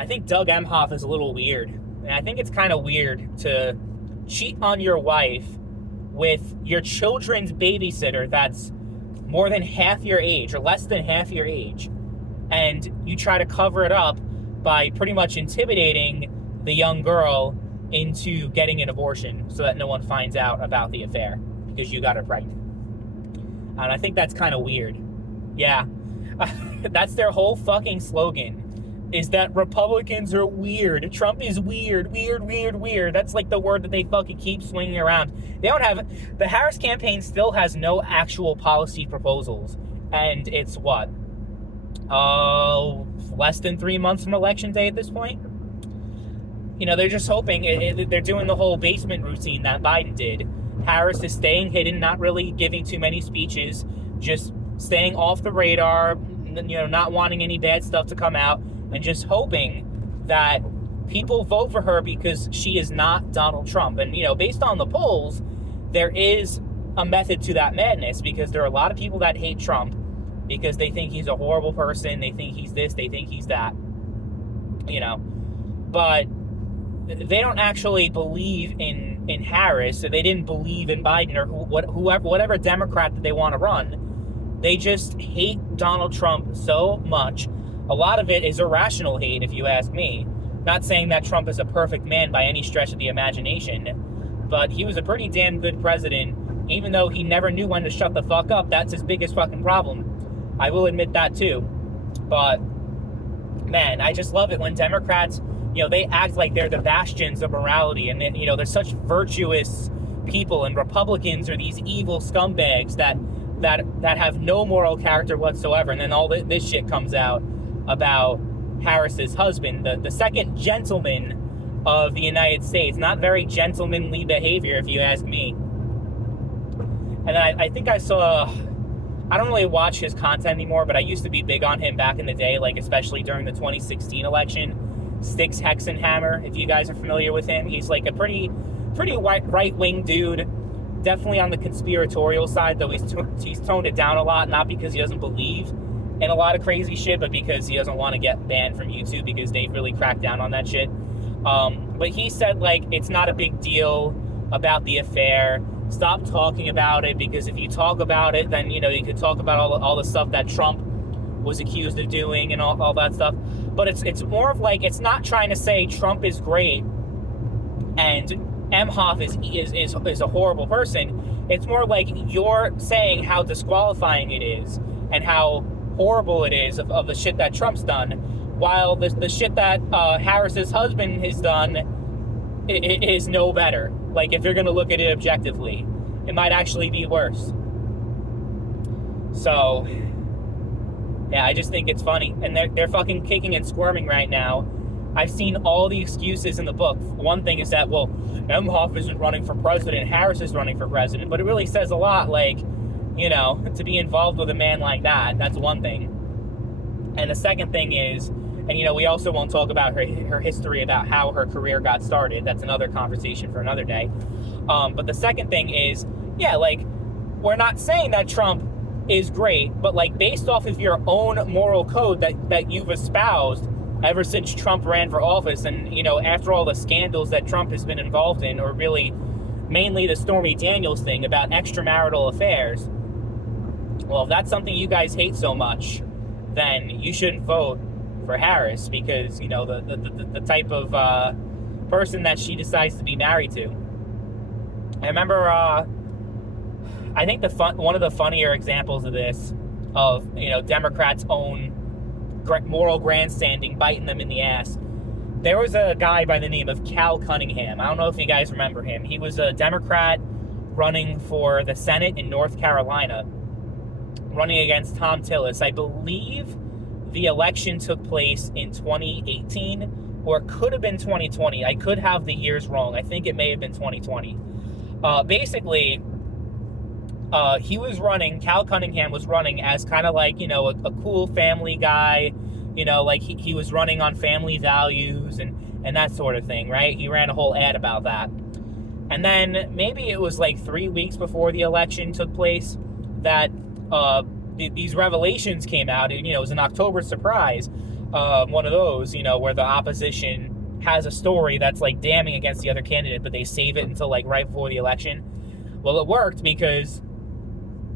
I think Doug Emhoff is a little weird. And I think it's kind of weird to cheat on your wife with your children's babysitter that's more than half your age or less than half your age. And you try to cover it up by pretty much intimidating the young girl into getting an abortion so that no one finds out about the affair because you got her pregnant. And I think that's kind of weird. Yeah. That's their whole fucking slogan, is that Republicans are weird. Trump is weird, weird, weird, weird. That's like the word that they fucking keep swinging around. They don't have... The Harris campaign still has no actual policy proposals. And it's what? Less than 3 months from Election Day at this point? You know, they're just hoping... They're doing the whole basement routine that Biden did. Harris is staying hidden, not really giving too many speeches, just staying off the radar, you know, not wanting any bad stuff to come out, and just hoping that people vote for her because she is not Donald Trump. And, you know, based on the polls, there is a method to that madness, because there are a lot of people that hate Trump because they think he's a horrible person, they think he's this, they think he's that, you know. But they don't actually believe in Harris, so they didn't believe in Biden or whatever Democrat that they want to run. They just hate Donald Trump so much. A lot of it is irrational hate, if you ask me. Not saying that Trump is a perfect man by any stretch of the imagination, but he was a pretty damn good president. Even though he never knew when to shut the fuck up, that's his biggest fucking problem. I will admit that too. But, man, I just love it when Democrats, you know, they act like they're the bastions of morality, and then, you know, they're such virtuous people, and Republicans are these evil scumbags that have no moral character whatsoever. And then all this shit comes out about Harris's husband, the second gentleman of the United States. Not very gentlemanly behavior, if you ask me. And then I think I saw... I don't really watch his content anymore, but I used to be big on him back in the day, like especially during the 2016 election. Styx Hexenhammer, if you guys are familiar with him. He's like a pretty right-wing dude. Definitely on the conspiratorial side, though he's toned it down a lot, not because he doesn't believe in a lot of crazy shit, but because he doesn't want to get banned from YouTube because they've really cracked down on that shit. But he said, like, it's not a big deal about the affair. Stop talking about it, because if you talk about it, then, you know, you could talk about all the stuff that Trump was accused of doing and all that stuff. But it's more of like, it's not trying to say Trump is great and Emhoff is a horrible person. It's more like you're saying how disqualifying it is and how horrible it is of the shit that Trump's done, while the shit that Harris's husband has done it is no better. Like, if you're going to look at it objectively, it might actually be worse. So, yeah, I just think it's funny. And they're fucking kicking and squirming right now. I've seen all the excuses in the book. One thing is that, well, Emhoff isn't running for president, Harris is running for president. But it really says a lot, like, you know, to be involved with a man like that. That's one thing. And the second thing is, and, you know, we also won't talk about her history about how her career got started. That's another conversation for another day. But the second thing is, yeah, like, we're not saying that Trump is great, but, like, based off of your own moral code that you've espoused ever since Trump ran for office, and, you know, after all the scandals that Trump has been involved in, or really mainly the Stormy Daniels thing about extramarital affairs, well, if that's something you guys hate so much, then you shouldn't vote for Harris, because, you know, the type of person that she decides to be married to. I remember, I think one of the funnier examples of this, of, you know, Democrats' own moral grandstanding biting them in the ass. There was a guy by the name of Cal Cunningham. I don't know if you guys remember him. He was a Democrat running for the Senate in North Carolina, running against Tom Tillis. I believe the election took place in 2018, or it could have been 2020. I could have the years wrong. I think it may have been 2020. Basically, Cal Cunningham was running as kind of like, you know, a cool family guy, you know, like he was running on family values and that sort of thing, right? He ran a whole ad about that. And then maybe it was like 3 weeks before the election took place that these revelations came out, and, you know, it was an October surprise. one of those, where the opposition has a story that's like damning against the other candidate, but they save it until like right before the election. Well, it worked because,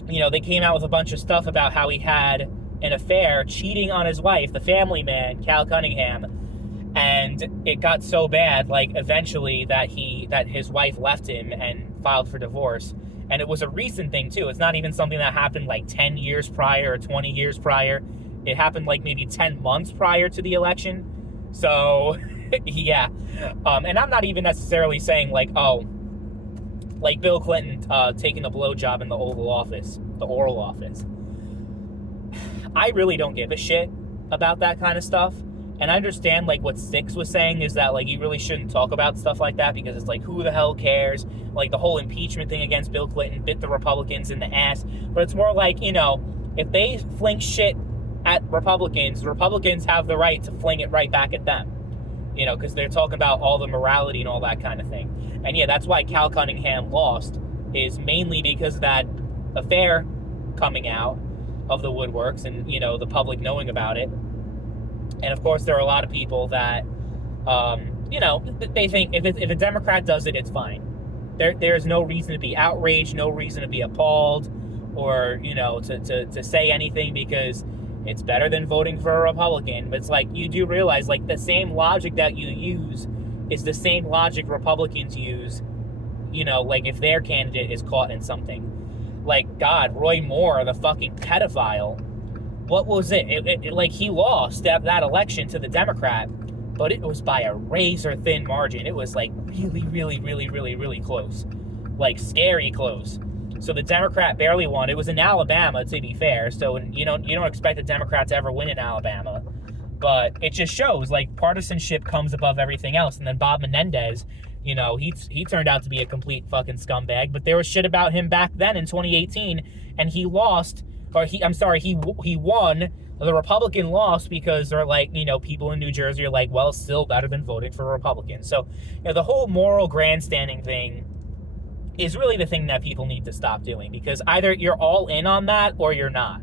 they came out with a bunch of stuff about how he had an affair, cheating on his wife, the family man, Cal Cunningham. And it got so bad, like eventually, that his wife left him and filed for divorce. And it was a recent thing too. It's not even something that happened like 10 years prior or 20 years prior. It happened like maybe 10 months prior to the election. So, yeah. And I'm not even necessarily saying like, oh, like Bill Clinton taking a blowjob in the Oval Office, the oral office. I really don't give a shit about that kind of stuff. And I understand, like, what Six was saying is that, like, you really shouldn't talk about stuff like that because it's like, who the hell cares? Like, the whole impeachment thing against Bill Clinton bit the Republicans in the ass. But it's more like, if they fling shit at Republicans, Republicans have the right to fling it right back at them. Because they're talking about all the morality and all that kind of thing. And yeah, that's why Cal Cunningham lost, is mainly because of that affair coming out of the woodworks and, the public knowing about it. And of course, there are a lot of people that, they think if a Democrat does it, it's fine. There's no reason to be outraged, no reason to be appalled, or, to say anything because it's better than voting for a Republican. But it's like, you do realize, like, the same logic that you use is the same logic Republicans use, like if their candidate is caught in something. Like, God, Roy Moore, the fucking pedophile. What was it? Like, he lost that election to the Democrat, but it was by a razor-thin margin. It was, like, really, really, really, really, really close. Like, scary close. So the Democrat barely won. It was in Alabama, to be fair, so you don't expect a Democrat to ever win in Alabama. But it just shows, like, partisanship comes above everything else. And then Bob Menendez, he turned out to be a complete fucking scumbag, but there was shit about him back then in 2018, and he lost... he won. The Republican lost because they're like, people in New Jersey are like, well, it's still better than voting for a Republican. So, the whole moral grandstanding thing is really the thing that people need to stop doing, because either you're all in on that or you're not.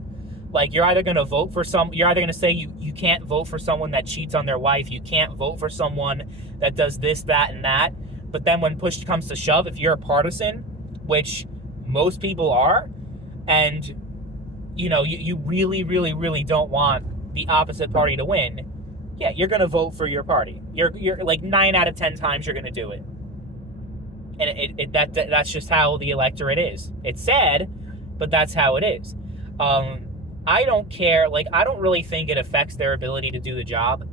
Like, you're either going to say you can't vote for someone that cheats on their wife. You can't vote for someone that does this, that, and that. But then when push comes to shove, if you're a partisan, which most people are, and you really, really, really don't want the opposite party to win, yeah, you're going to vote for your party. You're like 9 out of 10 times you're going to do it. And that's just how the electorate is. It's sad, but that's how it is. I don't care. Like, I don't really think it affects their ability to do the job.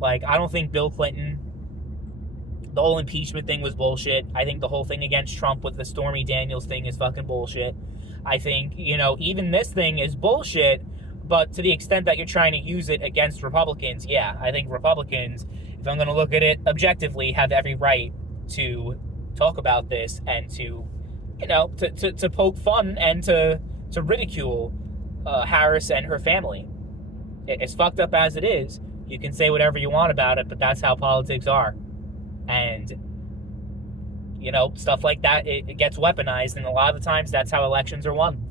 Like, I don't think Bill Clinton, the whole impeachment thing was bullshit. I think the whole thing against Trump with the Stormy Daniels thing is fucking bullshit. I think, even this thing is bullshit, but to the extent that you're trying to use it against Republicans, yeah, I think Republicans, if I'm going to look at it objectively, have every right to talk about this and to, to poke fun and to ridicule Harris and her family. As fucked up as it is, you can say whatever you want about it, but that's how politics are. And stuff like that, it gets weaponized, and a lot of the times that's how elections are won.